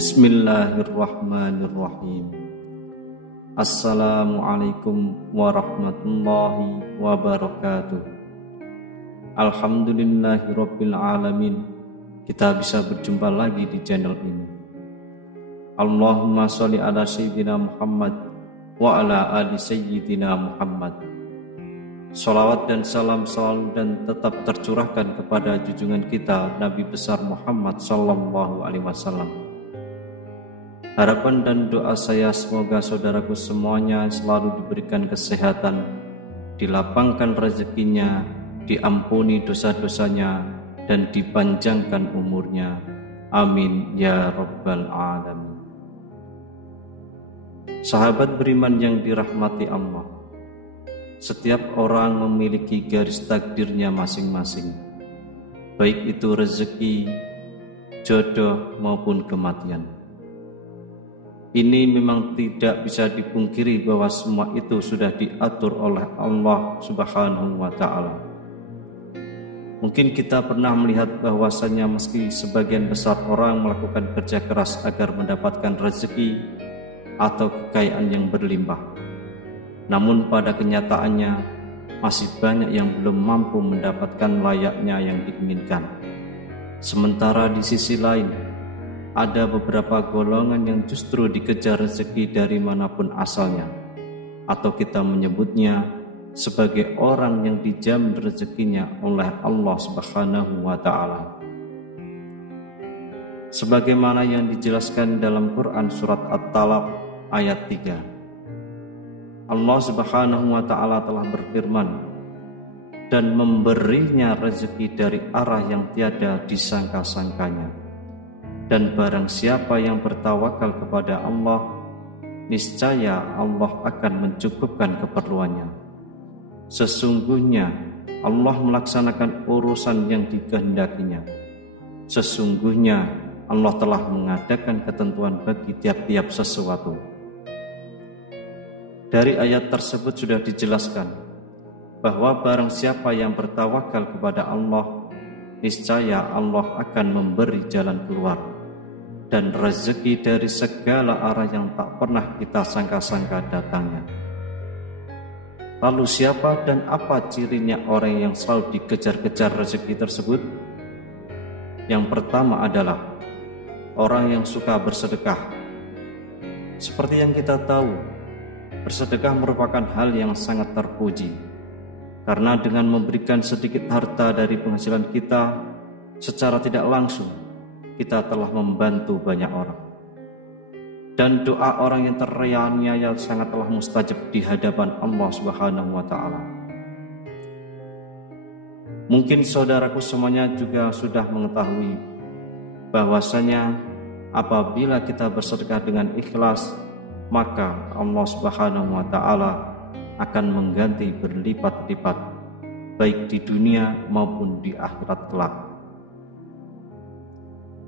Bismillahirrahmanirrahim. Assalamualaikum warahmatullahi wabarakatuh. Alhamdulillahirabbil alamin. Kita bisa berjumpa lagi di channel ini. Allahumma sholli ala sayyidina Muhammad wa ala ali sayyidina Muhammad. Salawat dan salam selalu dan tetap tercurahkan kepada junjungan kita Nabi besar Muhammad sallallahu alaihi wasallam. Harapan dan doa saya semoga saudaraku semuanya selalu diberikan kesehatan, dilapangkan rezekinya, diampuni dosa-dosanya, dan dipanjangkan umurnya. Amin ya rabbal alamin. Sahabat beriman yang dirahmati Allah, setiap orang memiliki garis takdirnya masing-masing, baik itu rezeki, jodoh maupun kematian. Ini memang tidak bisa dipungkiri bahwa semua itu sudah diatur oleh Allah Subhanahu wa Ta'ala. Mungkin kita pernah melihat bahwasanya meski sebagian besar orang melakukan kerja keras agar mendapatkan rezeki atau kekayaan yang berlimpah, namun pada kenyataannya masih banyak yang belum mampu mendapatkan layaknya yang diinginkan. Sementara di sisi lain, ada beberapa golongan yang justru dikejar rezeki dari manapun asalnya, atau kita menyebutnya sebagai orang yang dijamin rezekinya oleh Allah Subhanahu wa Ta'ala. Sebagaimana yang dijelaskan dalam Quran surat At-Talaq ayat 3. Allah Subhanahu wa Ta'ala telah berfirman, dan memberinya rezeki dari arah yang tiada disangka-sangkanya. Dan barang siapa yang bertawakal kepada Allah, niscaya Allah akan mencukupkan keperluannya. Sesungguhnya Allah melaksanakan urusan yang dikehendakinya. Sesungguhnya Allah telah mengadakan ketentuan bagi tiap-tiap sesuatu. Dari ayat tersebut sudah dijelaskan bahwa barang siapa yang bertawakal kepada Allah, niscaya Allah akan memberi jalan keluar dan rezeki dari segala arah yang tak pernah kita sangka-sangka datangnya. Lalu siapa dan apa cirinya orang yang selalu dikejar-kejar rezeki tersebut? Yang pertama adalah orang yang suka bersedekah. Seperti yang kita tahu, bersedekah merupakan hal yang sangat terpuji, karena dengan memberikan sedikit harta dari penghasilan kita, secara tidak langsung kita telah membantu banyak orang. Dan doa orang yang teraniaya sangatlah mustajab di hadapan Allah Subhanahu wa Ta'ala. Mungkin saudaraku semuanya juga sudah mengetahui bahwasanya apabila kita bersedekah dengan ikhlas, maka Allah Subhanahu wa Ta'ala akan mengganti berlipat-lipat, baik di dunia maupun di akhirat kelak.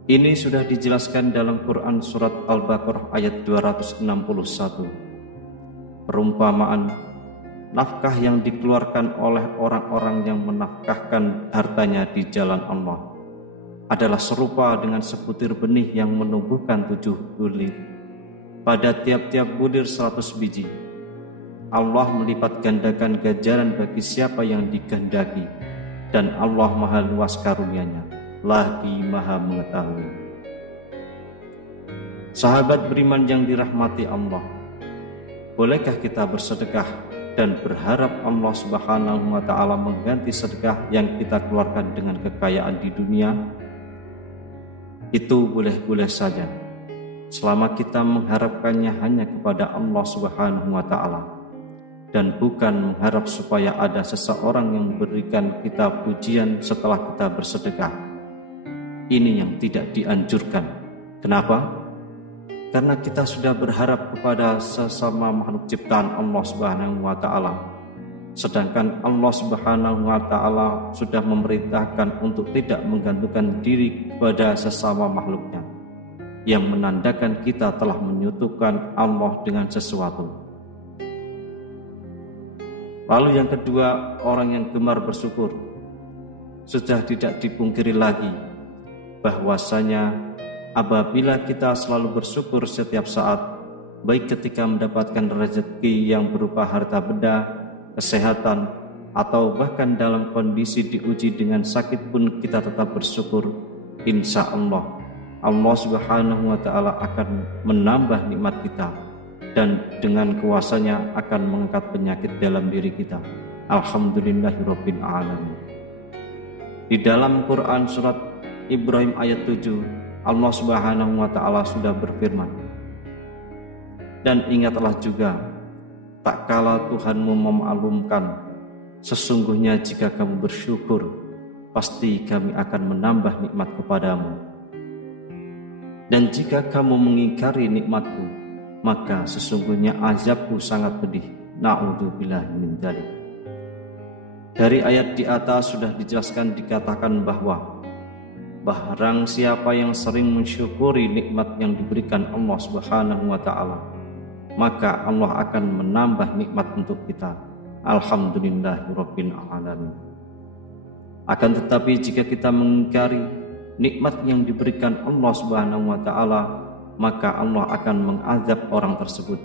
Ini sudah dijelaskan dalam Quran surat Al-Baqarah ayat 261. Perumpamaan nafkah yang dikeluarkan oleh orang-orang yang menafkahkan hartanya di jalan Allah adalah serupa dengan sebutir benih yang menumbuhkan 7 bulir. Pada tiap-tiap bulir 100 biji. Allah melipat gandakan ganjaran bagi siapa yang dikehendaki, dan Allah maha luas karunia-Nya, lagi maha mengetahui. Sahabat beriman yang dirahmati Allah, bolehkah kita bersedekah dan berharap Allah Subhanahu wa Ta'ala mengganti sedekah yang kita keluarkan dengan kekayaan di dunia? Itu boleh-boleh saja, selama kita mengharapkannya hanya kepada Allah Subhanahu wa Ta'ala, dan bukan mengharap supaya ada seseorang yang memberikan kita pujian setelah kita bersedekah. Ini yang tidak dianjurkan. Kenapa? Karena kita sudah berharap kepada sesama makhluk ciptaan Allah Subhanahu wa Ta'ala, sedangkan Allah Subhanahu wa Ta'ala sudah memerintahkan untuk tidak menggantungkan diri kepada sesama makhluknya, yang menandakan kita telah menyekutukan Allah dengan sesuatu. Lalu yang kedua, orang yang gemar bersyukur. Sudah tidak dipungkiri lagi bahwasanya apabila kita selalu bersyukur setiap saat, baik ketika mendapatkan rezeki yang berupa harta benda, kesehatan, atau bahkan dalam kondisi diuji dengan sakit pun kita tetap bersyukur, insya Allah Subhanahu wa ta'ala akan menambah nikmat kita dan dengan kuasanya akan mengangkat penyakit dalam diri kita. Alhamdulillahirabbil alamin. Di dalam Quran surat Ibrahim ayat 7, Allah Subhanahu wa ta'ala sudah berfirman, dan ingatlah juga, tak kala Tuhanmu memaklumkan, sesungguhnya jika kamu bersyukur, pasti kami akan menambah nikmat kepadamu. Dan jika kamu mengingkari nikmatku, maka sesungguhnya azabku sangat pedih. Na'udzubillahi min dzalik. Dari ayat di atas sudah dijelaskan, dikatakan bahwa barang siapa yang sering mensyukuri nikmat yang diberikan Allah Subhanahu wa ta'ala, maka Allah akan menambah nikmat untuk kita. Alhamdulillahirabbil alamin. Akan tetapi jika kita mengingkari nikmat yang diberikan Allah Subhanahu wa ta'ala, maka Allah akan mengazab orang tersebut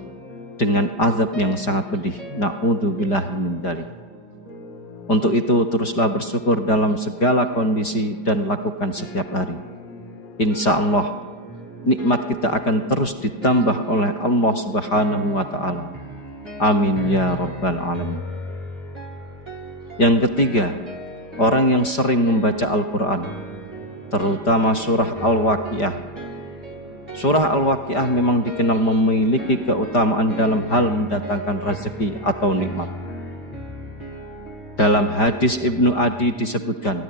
dengan azab yang sangat pedih. Na'udzubillahi min dzalik. Untuk itu teruslah bersyukur dalam segala kondisi dan lakukan setiap hari. Insya Allah nikmat kita akan terus ditambah oleh Allah Subhanahu wa ta'ala. Amin ya rabbal alamin. Yang ketiga, orang yang sering membaca Al-Quran, terutama surah Al-Waqiah. Surah Al-Waqiah memang dikenal memiliki keutamaan dalam hal mendatangkan rezeki atau nikmat. Dalam hadis Ibnu Adi disebutkan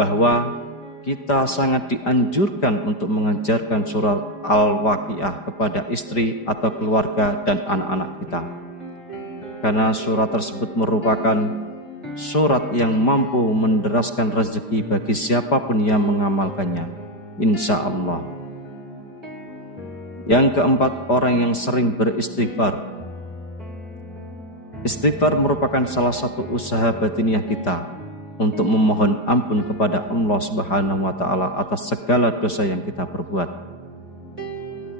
bahwa kita sangat dianjurkan untuk mengajarkan surah Al-Waqiah kepada istri atau keluarga dan anak-anak kita, karena surat tersebut merupakan surat yang mampu menderaskan rezeki bagi siapapun yang mengamalkannya, insya Allah. Yang keempat, orang yang sering beristighfar. Istighfar merupakan salah satu usaha batiniah kita untuk memohon ampun kepada Allah Subhanahu wa ta'ala atas segala dosa yang kita perbuat.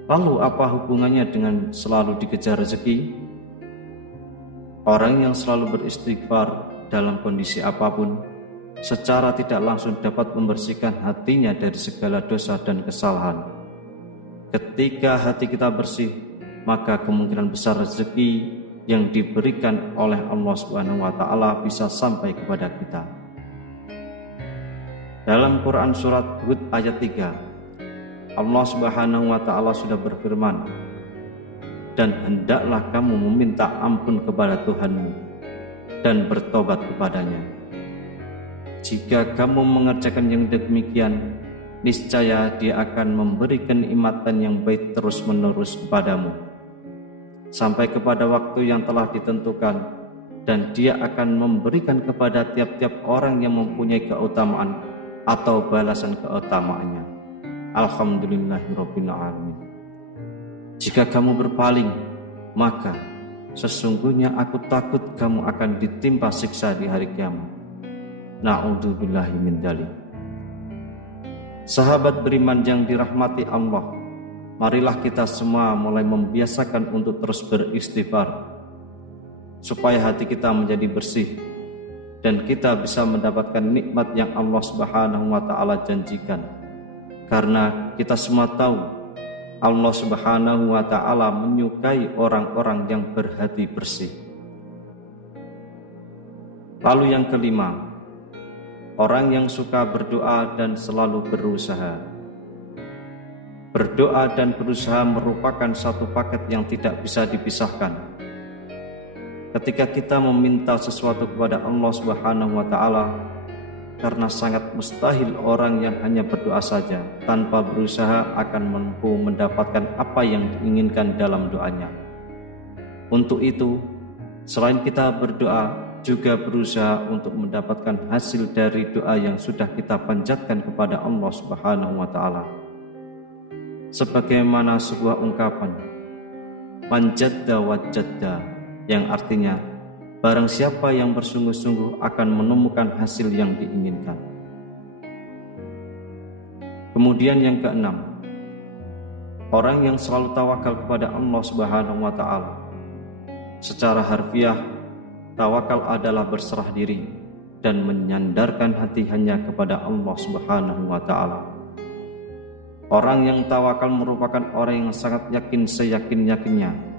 Lalu apa hubungannya dengan selalu dikejar rezeki? Orang yang selalu beristighfar dalam kondisi apapun, secara tidak langsung dapat membersihkan hatinya dari segala dosa dan kesalahan. Ketika hati kita bersih, maka kemungkinan besar rezeki yang diberikan oleh Allah Subhanahu wa ta'ala bisa sampai kepada kita. Dalam Quran surat Hud ayat 3, Allah Subhanahu wa ta'ala sudah berfirman, dan hendaklah kamu meminta ampun kepada Tuhanmu dan bertobat kepadanya. Jika kamu mengerjakan yang demikian, niscaya Dia akan memberi kenikmatan yang baik terus-menerus kepadamu sampai kepada waktu yang telah ditentukan, dan Dia akan memberikan kepada tiap-tiap orang yang mempunyai keutamaan atau balasan keutamaannya. Alhamdulillahirabbil alamin. Jika kamu berpaling, maka sesungguhnya aku takut kamu akan ditimpa siksa di hari kiamat. Na'udzubillahi min dzalik. Sahabat beriman yang dirahmati Allah, marilah kita semua mulai membiasakan untuk terus beristighfar, supaya hati kita menjadi bersih dan kita bisa mendapatkan nikmat yang Allah Subhanahu wa ta'ala janjikan. Karena kita semua tahu Allah Subhanahu wa ta'ala menyukai orang-orang yang berhati bersih. Lalu yang kelima, orang yang suka berdoa dan selalu berusaha. Berdoa dan berusaha merupakan satu paket yang tidak bisa dipisahkan. Ketika kita meminta sesuatu kepada Allah Subhanahu wa ta'ala, karena sangat mustahil orang yang hanya berdoa saja tanpa berusaha akan mampu mendapatkan apa yang diinginkan dalam doanya. Untuk itu, selain kita berdoa, juga berusaha untuk mendapatkan hasil dari doa yang sudah kita panjatkan kepada Allah Subhanahu wa ta'ala. Sebagaimana sebuah ungkapan, man jadda wajadda, yang artinya barang siapa yang bersungguh-sungguh akan menemukan hasil yang diinginkan. Kemudian yang keenam, orang yang selalu tawakal kepada Allah Subhanahu wa taala. Secara harfiah, tawakal adalah berserah diri dan menyandarkan hati hanya kepada Allah Subhanahu wa taala. Orang yang tawakal merupakan orang yang sangat yakin seyakin-yakinnya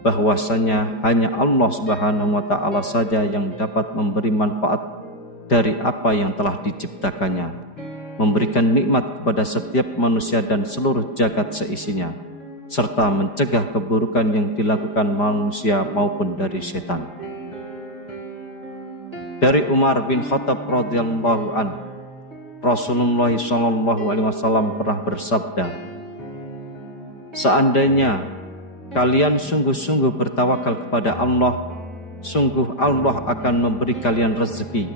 bahwasanya hanya Allah Subhanahu wa taala saja yang dapat memberi manfaat dari apa yang telah diciptakannya, memberikan nikmat kepada setiap manusia dan seluruh jagat seisinya, serta mencegah keburukan yang dilakukan manusia maupun dari setan. Dari Umar bin Khattab radhiyallahu anhu, Rasulullah SAW pernah bersabda, seandainya kalian sungguh-sungguh bertawakal kepada Allah, sungguh Allah akan memberi kalian rezeki,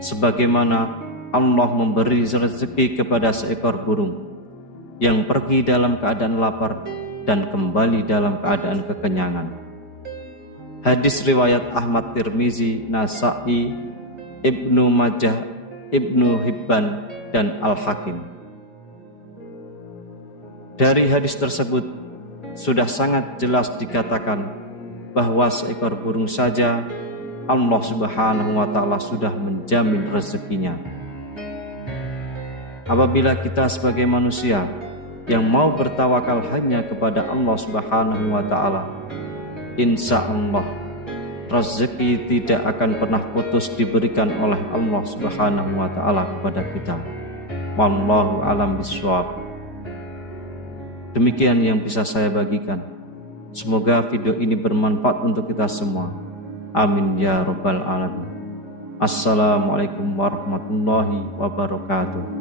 sebagaimana Allah memberi rezeki kepada seekor burung yang pergi dalam keadaan lapar dan kembali dalam keadaan kekenyangan. Hadis riwayat Ahmad, Tirmizi, Nasa'i, Ibnu Majah, Ibnu Hibban, dan Al-Hakim. Dari hadis tersebut sudah sangat jelas dikatakan bahwa seekor burung saja Allah Subhanahu wa taala sudah menjamin rezekinya. Apabila kita sebagai manusia yang mau bertawakal hanya kepada Allah Subhanahu wa taala, insya Allah rezeki tidak akan pernah putus diberikan oleh Allah Subhanahu wa taala kepada kita. Wallahu a'lam bishawab. Demikian yang bisa saya bagikan. Semoga video ini bermanfaat untuk kita semua. Amin ya rabbal alamin. Assalamualaikum warahmatullahi wabarakatuh.